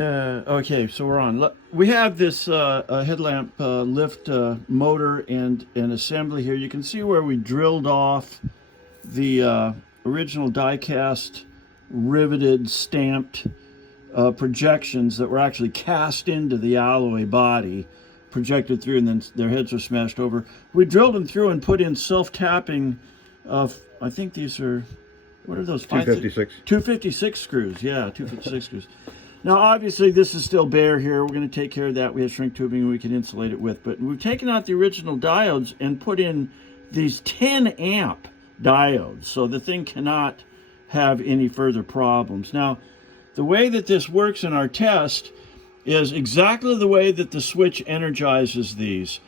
Okay, so we're on. We have this headlamp lift motor and assembly here. You can see where we drilled off the original die-cast, riveted, stamped projections that were actually cast into the alloy body, projected through, and then their heads are smashed over. We drilled them through and put in self-tapping. I think these are, what are those? 256. 256 screws, yeah, 256 screws. Now, obviously, this is still bare here. We're going to take care of that. We have shrink tubing we can insulate it with. But we've taken out the original diodes and put in these 10 amp diodes. So the thing cannot have any further problems. Now, the way that this works in our test is exactly the way that the switch energizes these.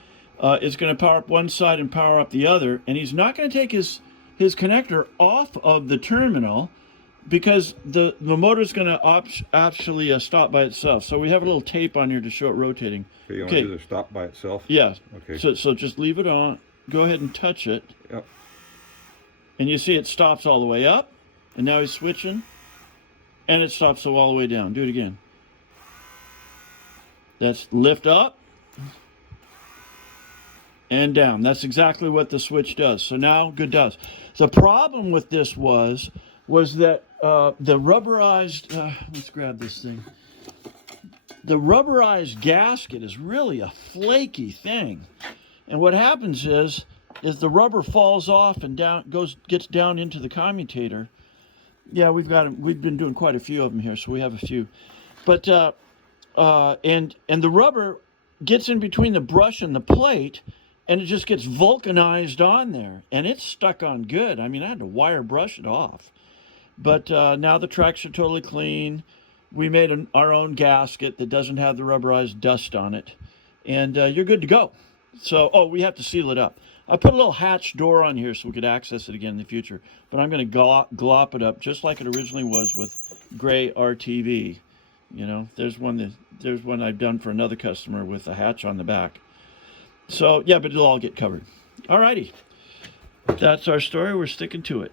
It's going to power up one side and power up the other. And he's not going to take his connector off of the terminal, because the motor's going to actually stop by itself. So we have a little tape on here to show it rotating. Okay, you want to do the stop by itself? Yeah. Okay. So just leave it on. Go ahead and touch it. Yep. And you see it stops all the way up. And now he's switching. And it stops all the way down. Do it again. That's lift up and down. That's exactly what the switch does. So now, good does. The problem with this was that the rubberized, let's grab this thing. The rubberized gasket is really a flaky thing. And what happens is the rubber falls off and gets down into the commutator. Yeah, we've been doing quite a few of them here, so we have a few. But, and the rubber gets in between the brush and the plate, and it just gets vulcanized on there. And it's stuck on good. I mean, I had to wire brush it off. But now the tracks are totally clean. We made our own gasket that doesn't have the rubberized dust on it. And you're good to go. So, we have to seal it up. I put a little hatch door on here so we could access it again in the future. But I'm going to glop it up just like it originally was with gray RTV. You know, there's one I've done for another customer with a hatch on the back. So, yeah, but it'll all get covered. All righty. That's our story. We're sticking to it.